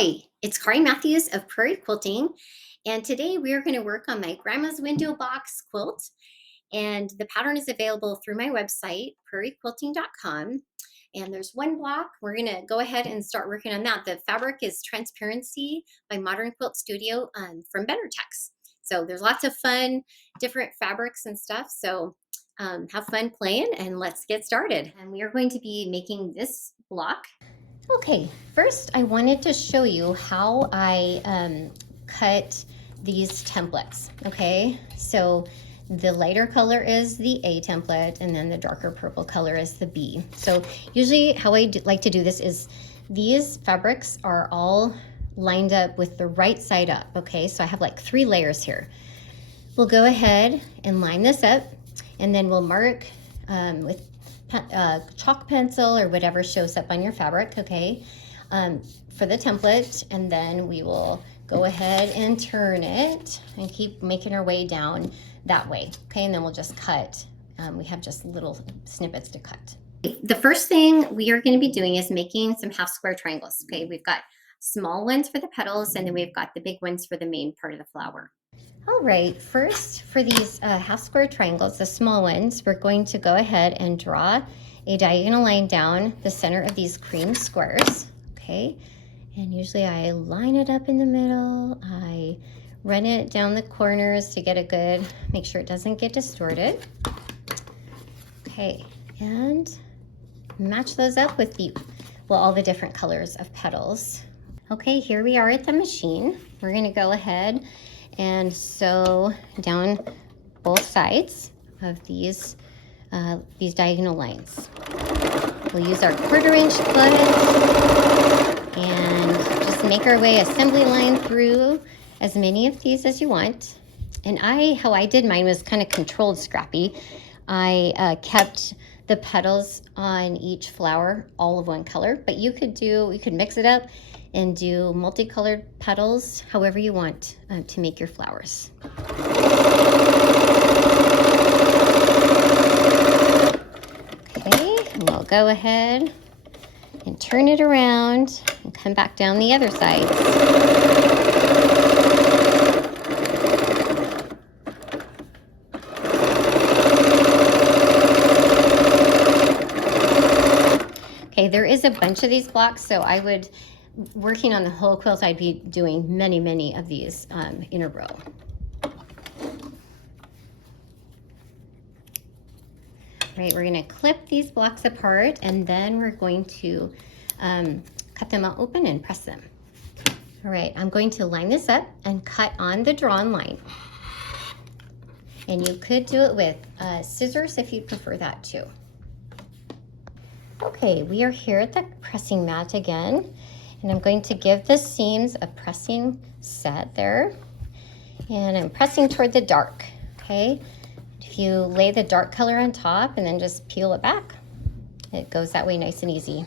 Hi, it's Kari Matthews of Prairie Quilting, and today we are going to work on my grandma's window box quilt. And the pattern is available through my website, prairiequilting.com. And there's one block. We're going to go ahead and start working on that. The fabric is Transparency by Modern Quilt Studio from BetterTex. So there's lots of fun, different fabrics and stuff. So have fun playing and let's get started. And we are going to be making this block. Okay, first I wanted to show you how I cut these templates, okay? So the lighter color is the A template and then the darker purple color is the B. So usually how I like to do this is these fabrics are all lined up with the right side up, okay? So I have like 3 layers here. We'll go ahead and line this up and then we'll mark with chalk pencil or whatever shows up on your fabric, okay, for the template, and then we will go ahead and turn it and keep making our way down that way, okay, and then we'll just cut. We have just little snippets to cut. The first thing we are going to be doing is making some half square triangles, okay. We've got small ones for the petals and then we've got the big ones for the main part of the flower. All right, first for these half square triangles, the small ones, we're going to go ahead and draw a diagonal line down the center of these cream squares, okay? And usually I line it up in the middle, I run it down the corners to get a good, make sure it doesn't get distorted. Okay, and match those up with all the different colors of petals. Okay, here we are at the machine. We're gonna go ahead and sew down both sides of these diagonal lines. We'll use our 1/4 inch foot and just make our way assembly line through as many of these as you want. And how I did mine was kind of controlled scrappy. I kept the petals on each flower all of one color, but you could mix it up and do multicolored petals however you want to make your flowers. Okay, and we'll go ahead and turn it around and come back down the other side. Okay, there is a bunch of these blocks, so working on the whole quilt, I'd be doing many of these in a row. Right, we're gonna clip these blocks apart and then we're going to cut them out open and press them. All right, I'm going to line this up and cut on the drawn line. And you could do it with scissors if you prefer that too. Okay, we are here at the pressing mat again. And I'm going to give the seams a pressing set there. And I'm pressing toward the dark, okay? If you lay the dark color on top and then just peel it back, it goes that way nice and easy.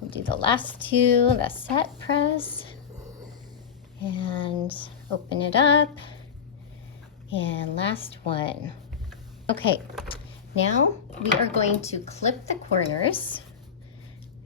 We'll do the last 2, the set press, and open it up, and last one. Okay, now we are going to clip the corners.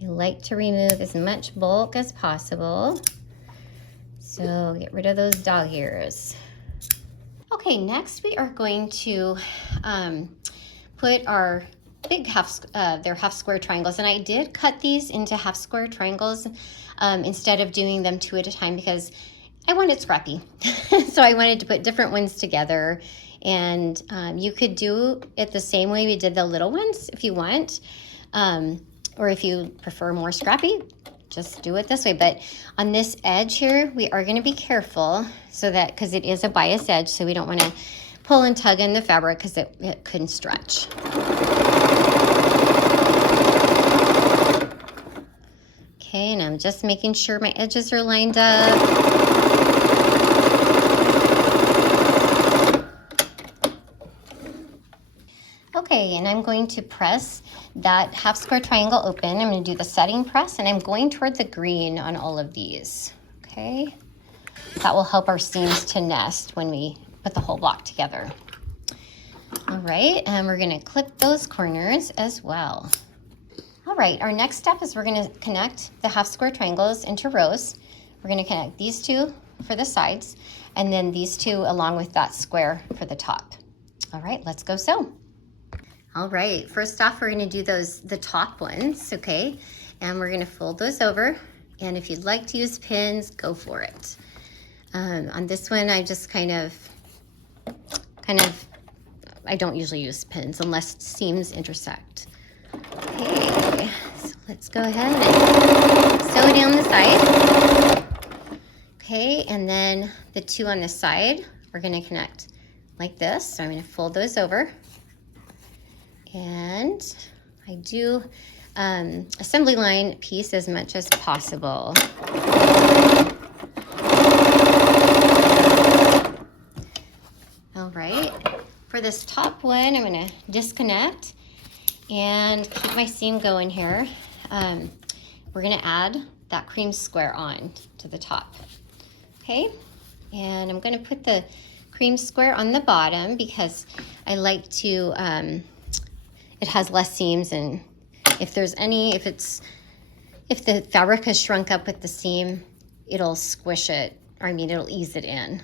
I like to remove as much bulk as possible. So get rid of those dog ears. Okay, next we are going to put our big they're half square triangles. And I did cut these into half square triangles instead of doing them 2 at a time because I wanted scrappy. So I wanted to put different ones together. And you could do it the same way we did the little ones if you want. Or if you prefer more scrappy, just do it this way. But on this edge here, we are going to be careful because it is a bias edge, so we don't want to pull and tug in the fabric because it couldn't stretch. Okay, and I'm just making sure my edges are lined up. Okay, and I'm going to press that half square triangle open. I'm going to do the setting press, and I'm going toward the green on all of these, okay? That will help our seams to nest when we put the whole block together. All right, and we're going to clip those corners as well. All right, our next step is we're gonna connect the half square triangles into rows. We're gonna connect these two for the sides, and then these two along with that square for the top. All right, let's go sew. All right, first off, we're gonna do the top ones, okay? And we're gonna fold those over. And if you'd like to use pins, go for it. On this one, I just kind of, I don't usually use pins unless seams intersect. Okay, so let's go ahead and sew down the side. Okay, and then the two on the side, we're gonna connect like this. So I'm gonna fold those over. And I do assembly line piece as much as possible. All right, for this top one, I'm gonna disconnect and keep my seam going here. We're gonna add that cream square on to the top, okay? And I'm gonna put the cream square on the bottom because I like to, it has less seams, and if the fabric has shrunk up with the seam, it'll squish it, or I mean, it'll ease it in.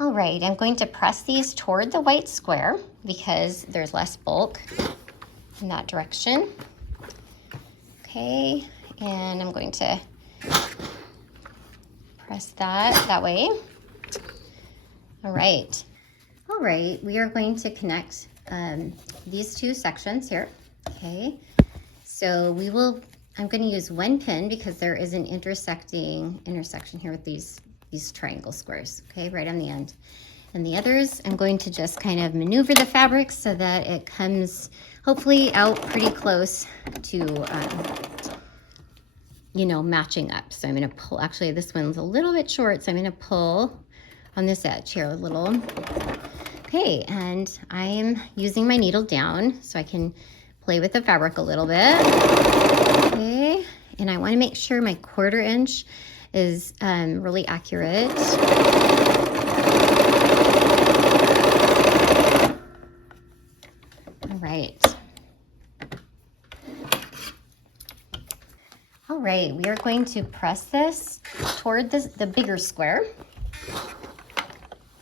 All right, I'm going to press these toward the white square because there's less bulk in that direction. Okay, and I'm going to press that way. All right, we are going to connect these two sections here, okay? So I'm gonna use one pin because there is an intersection here with these triangle squares, okay, right on the end. And the others, I'm going to just kind of maneuver the fabric so that it comes hopefully out pretty close to, you know, matching up. So I'm gonna pull, actually this one's a little bit short, so I'm gonna pull on this edge here a little. Okay, and I'm using my needle down so I can play with the fabric a little bit. Okay, and I wanna make sure my 1/4 inch is really accurate. All right. All right, we are going to press this toward the bigger square.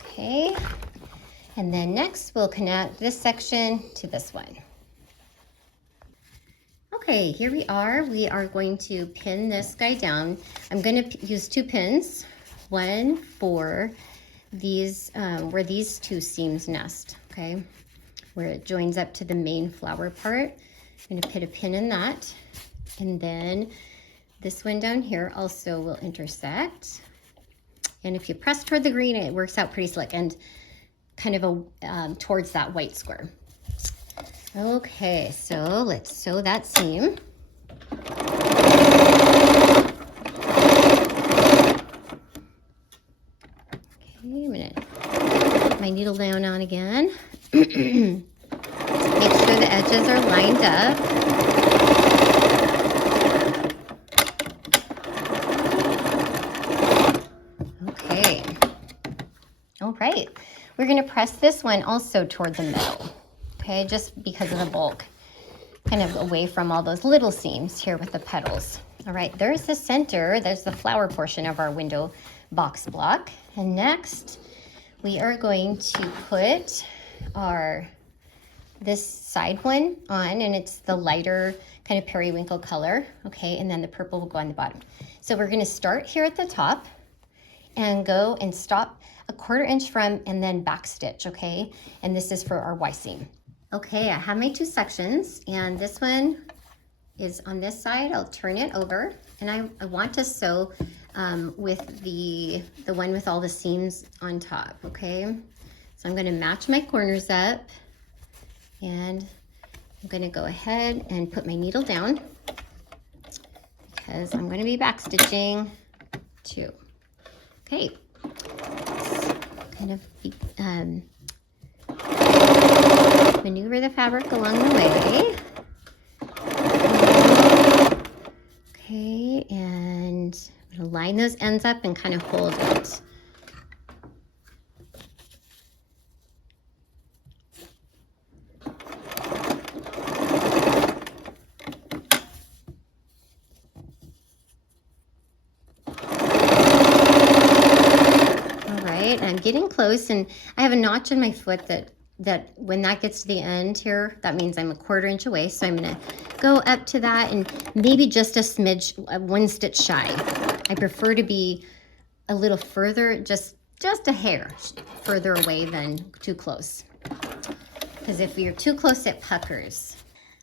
Okay, and then next we'll connect this section to this one. Okay, here we are. We are going to pin this guy down. I'm going to use 2 pins, one for these, where these 2 seams nest, okay, where it joins up to the main flower part. I'm going to put a pin in that, and then this one down here also will intersect. And if you press toward the green, it works out pretty slick and kind of towards that white square. Okay, so let's sew that seam. Okay, I'm gonna put my needle down on again. Make sure the edges are lined up. Okay. All right, we're gonna press this one also toward the middle. Okay, just because of the bulk, kind of away from all those little seams here with the petals. All right, there's the center, there's the flower portion of our window box block. And next, we are going to put this side one on, and it's the lighter kind of periwinkle color, okay, and then the purple will go on the bottom. So we're gonna start here at the top and go and stop a 1/4 inch from, and then back stitch, okay? And this is for our Y seam. Okay, I have my 2 sections, and this one is on this side. I'll turn it over, and I want to sew with the one with all the seams on top, okay? So I'm gonna match my corners up, and I'm gonna go ahead and put my needle down because I'm gonna be back stitching too. Okay, kind of maneuver the fabric along the way. Okay, and I'm gonna line those ends up and kind of hold it. close, and I have a notch in my foot that when that gets to the end here, that means I'm a 1/4 inch away. So I'm gonna go up to that and maybe just a smidge, 1 stitch shy. I prefer to be a little further, just a hair further away than too close. Because if you're too close, it puckers.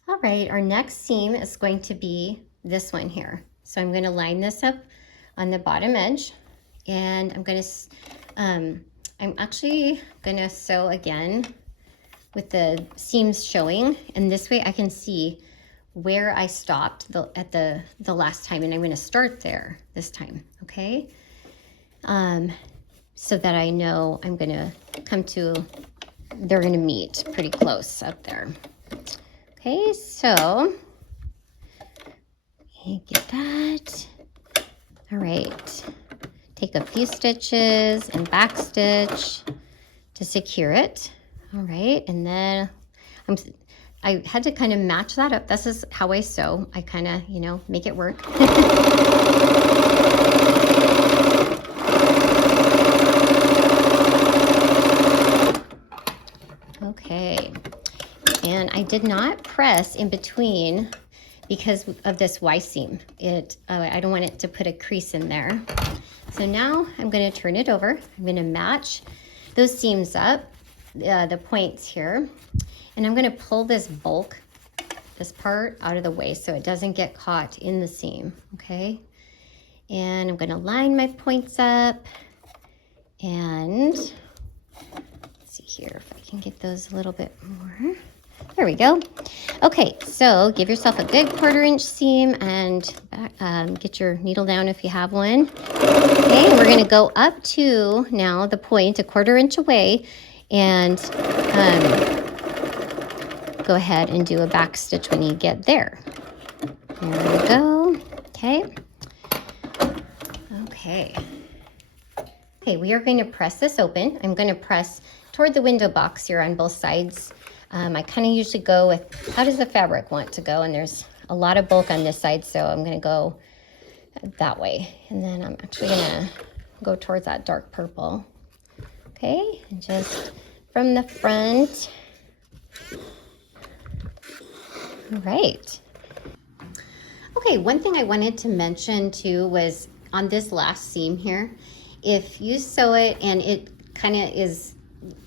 All right, our next seam is going to be this one here. So I'm gonna line this up on the bottom edge, and I'm actually gonna sew again with the seams showing, and this way I can see where I stopped at the last time, and I'm gonna start there this time, okay? So that I know I'm gonna they're gonna meet pretty close up there. Okay, so get that. All right, take a few stitches and back stitch to secure it. All right, and then I had to kind of match that up. This is how I sew. I kind of, make it work. Okay, and I did not press in between because of this Y seam. I don't want it to put a crease in there. So now I'm going to turn it over. I'm going to match those seams up, the points here, and I'm going to pull this part out of the way so it doesn't get caught in the seam, okay? And I'm going to line my points up, and let's see here if I can get those a little bit more. There we go. Okay, so give yourself a good 1/4 inch seam, and get your needle down if you have one. Okay, we're going to go up to now the point 1/4 inch away, and go ahead and do a back stitch when you get there. There we go. Okay, we are going to press this open. I'm going to press toward the window box here on both sides. I kind of usually go with how does the fabric want to go, and there's a lot of bulk on this side, so I'm going to go that way. And then I'm actually going to go towards that dark purple. Okay, and just from the front. All right. Okay, one thing I wanted to mention too was on this last seam here, if you sew it and it kind of is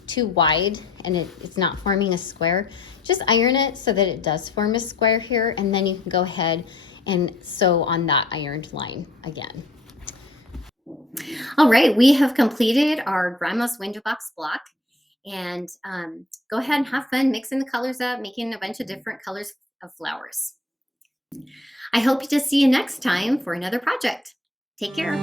too wide and it's not forming a square, just iron it so that it does form a square here, and then you can go ahead and sew on that ironed line again. All right, we have completed our Grandma's Window Box block, and go ahead and have fun mixing the colors up, making a bunch of different colors of flowers. I hope to see you next time for another project. Take care.